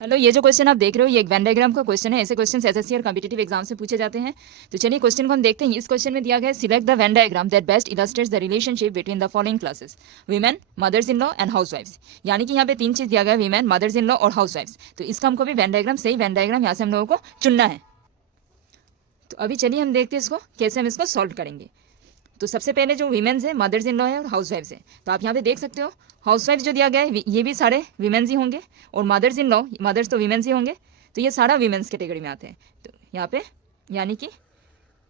Hello, ये जो question आप देख रहे हो ये एक वेन डायग्राम का क्वेश्चन है। ऐसे क्वेश्चन एसएससी और कॉम्पिटिटिव एग्जाम से पूछे जाते हैं। तो चलिए क्वेश्चन को हम देखते हैं। इस क्वेश्चन में दिया गया है, select the Venn diagram that best illustrates the relationship between the following classes, women, mothers in law and हाउस वाइफ्स। यानी कि यहाँ पे 3 चीज दिया गया है, वीमेन, मदर्स इन लॉ और हाउस वाइफ्स। तो इसका हमको भी वेन डायग्राम, सही वेन डायग्राम यहाँ से हम लोगों को चुनना है। तो अभी चलिए हम देखते हैं इसको कैसे हम इसको सॉल्व करेंगे। तो सबसे पहले जो वीमेन्स है, मदर्स इन लॉ है और हाउस वाइफ्स है। तो आप यहाँ पे देख सकते हो हाउस वाइफ जो दिया गया है ये भी सारे वीमेन्स ही होंगे, और मदर्स इन लॉ, मदर्स तो वीमेन्स ही होंगे। तो ये सारा वीमेन्स कैटेगरी में आते हैं। तो यहाँ पे यानी कि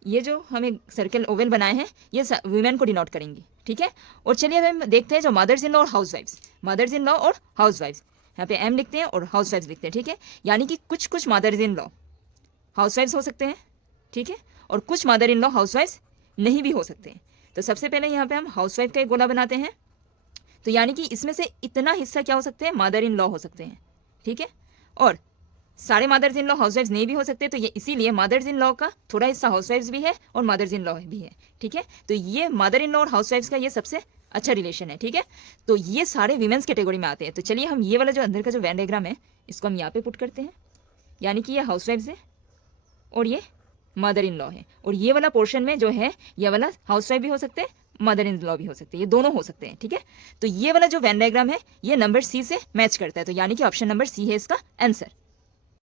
ये जो हमें सर्कल ओवल बनाए हैं ये वीमेन को डिनोट करेंगी, ठीक है। और चलिए अब हम देखते हैं जो मदर्स इन लॉ और हाउस वाइफ्स, मदर्स इन लॉ और हाउस वाइफ्स, यहाँ पे एम लिखते हैं और हाउस वाइफ्स लिखते हैं, ठीक है। यानी कि कुछ कुछ मदर्स इन लॉ हाउस वाइफ्स हो सकते हैं, ठीक है, और कुछ मदर इन लॉ हाउस वाइफ्स नहीं भी हो सकते हैं। तो सबसे पहले यहाँ पे हम हाउस वाइफ का एक गोला बनाते हैं। तो यानी कि इसमें से इतना हिस्सा क्या हो सकते हैं, मदर इन लॉ हो सकते हैं, ठीक है। और सारे मदर्स इन लॉ हाउस वाइफ्स नहीं भी हो सकते, तो ये इसीलिए मदर्स इन लॉ का थोड़ा हिस्सा हाउस वाइफ्स भी है और मदर्स इन लॉ भी है, ठीक है। तो ये मदर इन लॉ और हाउस वाइफ्स का ये सबसे अच्छा रिलेशन है, ठीक है। तो ये सारे वीमेंस कैटेगरी में आते हैं। तो चलिए हम ये वाला जो अंदर का जो वेन डायग्राम है इसको हम यहाँ पे पुट करते हैं। यानी कि ये हाउस वाइफ्स है और ये मदर इन लॉ है, और ये वाला पोर्शन में जो है ये वाला हाउस वाइफ भी हो सकते हैं, मदर इन लॉ भी हो सकते हैं, ये दोनों हो सकते हैं, ठीक है। तो ये वाला जो वेन डायग्राम है ये नंबर सी से मैच करता है। तो यानी कि ऑप्शन नंबर सी है इसका आंसर।